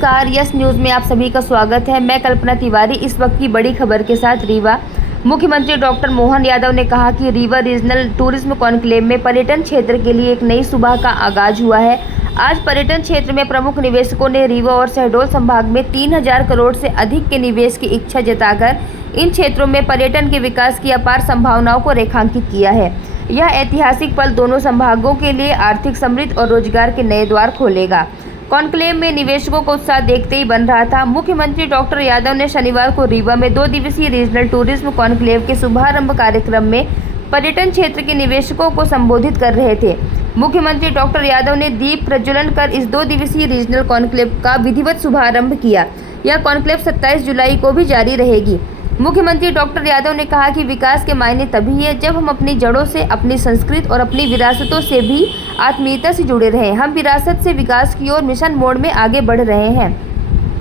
नमस्कार, yes news में आप सभी का स्वागत है। मैं कल्पना तिवारी। इस वक्त की बड़ी खबर के साथ रीवा। मुख्यमंत्री डॉक्टर मोहन यादव ने कहा कि रीवा रीजनल टूरिज्म कॉन्क्लेव में पर्यटन क्षेत्र के लिए एक नई सुबह का आगाज हुआ है। आज पर्यटन क्षेत्र में प्रमुख निवेशकों ने रीवा और शहडोल संभाग में 3000 करोड़ से अधिक के निवेश की इच्छा जताकर इन क्षेत्रों में पर्यटन के विकास की अपार संभावनाओं को रेखांकित किया है। यह ऐतिहासिक पल दोनों संभागों के लिए आर्थिक समृद्धि और रोजगार के नए द्वार खोलेगा। कॉन्क्लेव में निवेशकों को उत्साह देखते ही बन रहा था। मुख्यमंत्री डॉक्टर यादव ने शनिवार को रीवा में 2 दिवसीय रीजनल टूरिज्म कॉन्क्लेव के शुभारंभ कार्यक्रम में पर्यटन क्षेत्र के निवेशकों को संबोधित कर रहे थे। मुख्यमंत्री डॉक्टर यादव ने दीप प्रज्वलन कर इस 2 दिवसीय रीजनल कॉन्क्लेव का विधिवत शुभारंभ किया। यह कॉन्क्लेव 27 जुलाई को भी जारी रहेगी। मुख्यमंत्री डॉक्टर यादव ने कहा कि विकास के मायने तभी है जब हम अपनी जड़ों से, अपनी संस्कृति और अपनी विरासतों से भी आत्मीयता से जुड़े रहें। हम विरासत से विकास की ओर मिशन मोड में आगे बढ़ रहे हैं।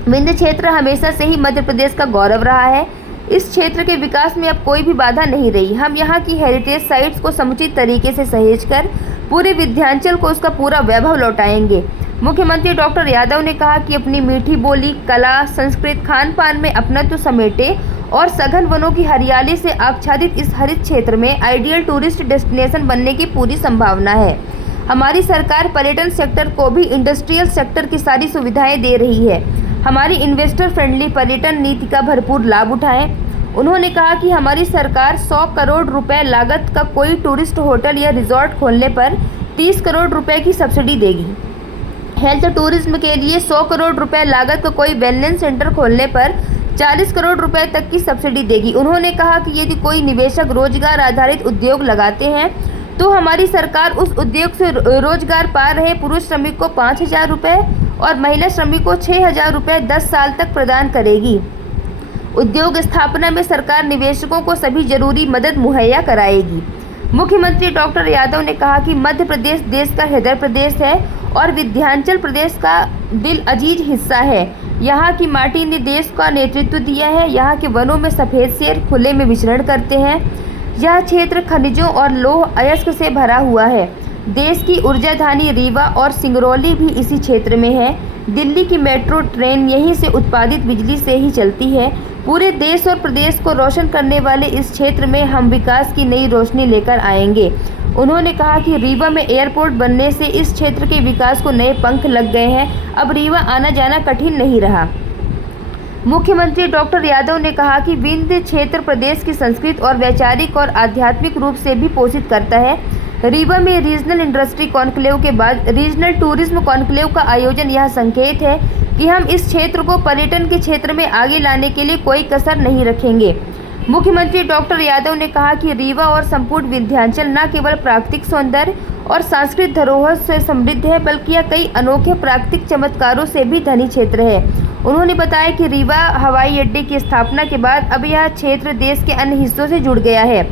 विंध्य क्षेत्र हमेशा से ही मध्य प्रदेश का गौरव रहा है। इस क्षेत्र के विकास में अब कोई भी बाधा नहीं रही। हम यहाँ की हेरिटेज साइट्स को समुचित तरीके से सहेज कर पूरे विंध्याचल को उसका पूरा वैभव लौटाएंगे। मुख्यमंत्री डॉक्टर यादव ने कहा कि अपनी मीठी बोली, कला, संस्कृति, खान पान में अपनत्व समेटे और सघन वनों की हरियाली से आच्छादित इस हरित क्षेत्र में आइडियल टूरिस्ट डेस्टिनेशन बनने की पूरी संभावना है। हमारी सरकार पर्यटन सेक्टर को भी इंडस्ट्रियल सेक्टर की सारी सुविधाएं दे रही है। हमारी इन्वेस्टर फ्रेंडली पर्यटन नीति का भरपूर लाभ उठाएं। उन्होंने कहा कि हमारी सरकार 100 करोड़ रुपए लागत का कोई टूरिस्ट होटल या रिजॉर्ट खोलने पर 30 करोड़ रुपए की सब्सिडी देगी। हेल्थ टूरिज्म के लिए 100 करोड़ रुपए लागत का कोई वेलनेस सेंटर खोलने पर 40 करोड़ रुपए तक की सब्सिडी देगी। उन्होंने कहा कि यदि कोई निवेशक रोजगार आधारित उद्योग लगाते हैं तो हमारी सरकार उस उद्योग से रोजगार पा रहे पुरुष श्रमिक को 5000 रुपये और महिला श्रमिक को 6000 रुपये 10 साल तक प्रदान करेगी। उद्योग स्थापना में सरकार निवेशकों को सभी जरूरी मदद मुहैया कराएगी। मुख्यमंत्री डॉक्टर यादव ने कहा कि मध्य प्रदेश देश का हृदय प्रदेश है और विंध्याचल प्रदेश का दिल अजीज हिस्सा है। यहाँ की माटी ने देश का नेतृत्व दिया है। यहाँ के वनों में सफ़ेद शेर खुले में विचरण करते हैं। यह क्षेत्र खनिजों और लौह अयस्क से भरा हुआ है। देश की ऊर्जाधानी रीवा और सिंगरौली भी इसी क्षेत्र में है। दिल्ली की मेट्रो ट्रेन यहीं से उत्पादित बिजली से ही चलती है। पूरे देश और प्रदेश को रोशन करने वाले इस क्षेत्र में हम विकास की नई रोशनी लेकर आएंगे। उन्होंने कहा कि रीवा में एयरपोर्ट बनने से इस क्षेत्र के विकास को नए पंख लग गए हैं। अब रीवा आना जाना कठिन नहीं रहा। मुख्यमंत्री डॉक्टर यादव ने कहा कि विंध्य क्षेत्र प्रदेश की संस्कृति और वैचारिक और आध्यात्मिक रूप से भी पोषित करता है। रीवा में रीजनल इंडस्ट्री कॉन्क्लेव के बाद रीजनल टूरिज्म कॉन्क्लेव का आयोजन यह संकेत है कि हम इस क्षेत्र को पर्यटन के क्षेत्र में आगे लाने के लिए कोई कसर नहीं रखेंगे। मुख्यमंत्री डॉक्टर यादव ने कहा कि रीवा और संपूर्ण विंध्याचल न केवल प्राकृतिक सौंदर्य और सांस्कृतिक धरोहर से समृद्ध है बल्कि यह कई अनोखे प्राकृतिक चमत्कारों से भी धनी क्षेत्र है। उन्होंने बताया कि रीवा हवाई अड्डे की स्थापना के बाद अब यह क्षेत्र देश के अन्य हिस्सों से जुड़ गया है।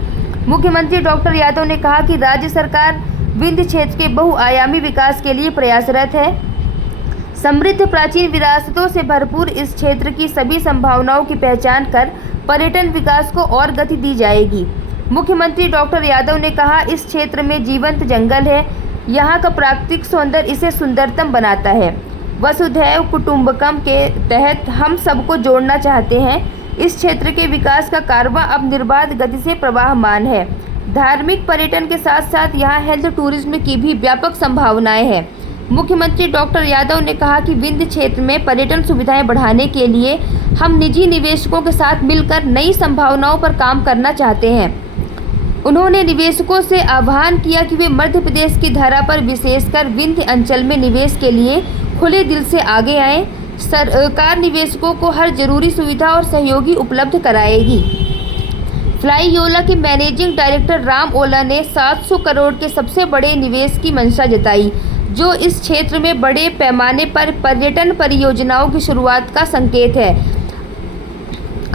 मुख्यमंत्री डॉक्टर यादव ने कहा कि राज्य सरकार विंध्य क्षेत्र के बहुआयामी विकास के लिए प्रयासरत है। समृद्ध प्राचीन विरासतों से भरपूर इस क्षेत्र की सभी संभावनाओं की पहचान कर पर्यटन विकास को और गति दी जाएगी। मुख्यमंत्री डॉक्टर यादव ने कहा इस क्षेत्र में जीवंत जंगल है। यहाँ का प्राकृतिक सौंदर्य इसे सुंदरतम बनाता है। वसुधैव कुटुंबकम के तहत हम सबको जोड़ना चाहते हैं। इस क्षेत्र के विकास का कारवां अब निर्बाध गति से प्रवाहमान है। धार्मिक पर्यटन के साथ साथ यहाँ हेल्थ टूरिज्म की भी व्यापक संभावनाएं हैं। मुख्यमंत्री डॉक्टर यादव ने कहा कि विंध्य क्षेत्र में पर्यटन सुविधाएं बढ़ाने के लिए हम निजी निवेशकों के साथ मिलकर नई संभावनाओं पर काम करना चाहते हैं। उन्होंने निवेशकों से आह्वान किया कि वे मध्य प्रदेश की धरा पर विशेषकर विंध्य अंचल में निवेश के लिए खुले दिल से आगे आएं। सरकार निवेशकों को हर जरूरी सुविधा और सहयोगी उपलब्ध कराएगी। फ्लाई योला के मैनेजिंग डायरेक्टर राम ओला ने 700 करोड़ के सबसे बड़े निवेश की मंशा जताई, जो इस क्षेत्र में बड़े पैमाने पर पर्यटन परियोजनाओं की शुरुआत का संकेत है।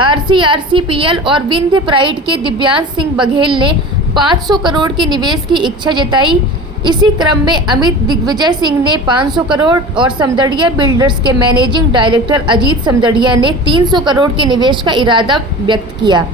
RCRCPL और विंध्य प्राइड के दिव्यांश सिंह बघेल ने 500 करोड़ के निवेश की इच्छा जताई। इसी क्रम में अमित दिग्विजय सिंह ने 500 करोड़ और समदड़िया बिल्डर्स के मैनेजिंग डायरेक्टर अजीत समदड़िया ने 300 करोड़ के निवेश का इरादा व्यक्त किया।